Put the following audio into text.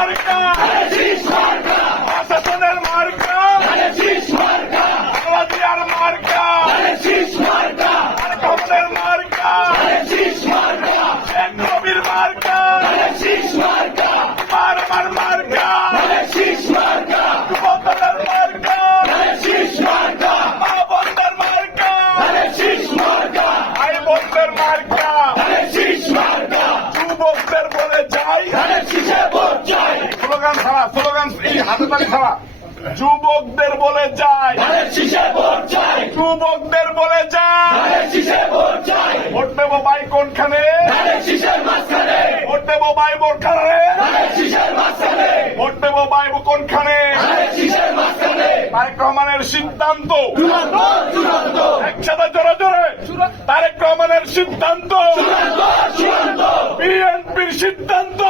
মার্কা প্রশাসনের মার্কা আওয়াজিয়ার মার্কা কমলের মার্কা শেখ নবীর মার্কা আমার মার্কা যুবদলের মার্কা মা বোনদের মার্কা ভাই বোনদের মার্কা যুবকদের বলে যাই স্লোগান ছাড়া স্লোগান এই হাতে তালি ছাড়া যুবকদের বলে যায় যুবকদের বলে যায় ভোট দেবো ভাই কোনখানে ভোট দেবো ভাই বোরখানে ভোট দেবো ভাই কোনখানে তারেক রহমানের সিদ্ধান্ত একসাথে জোরে জোরে তারেক রহমানের সিদ্ধান্ত বিএনপির সিদ্ধান্ত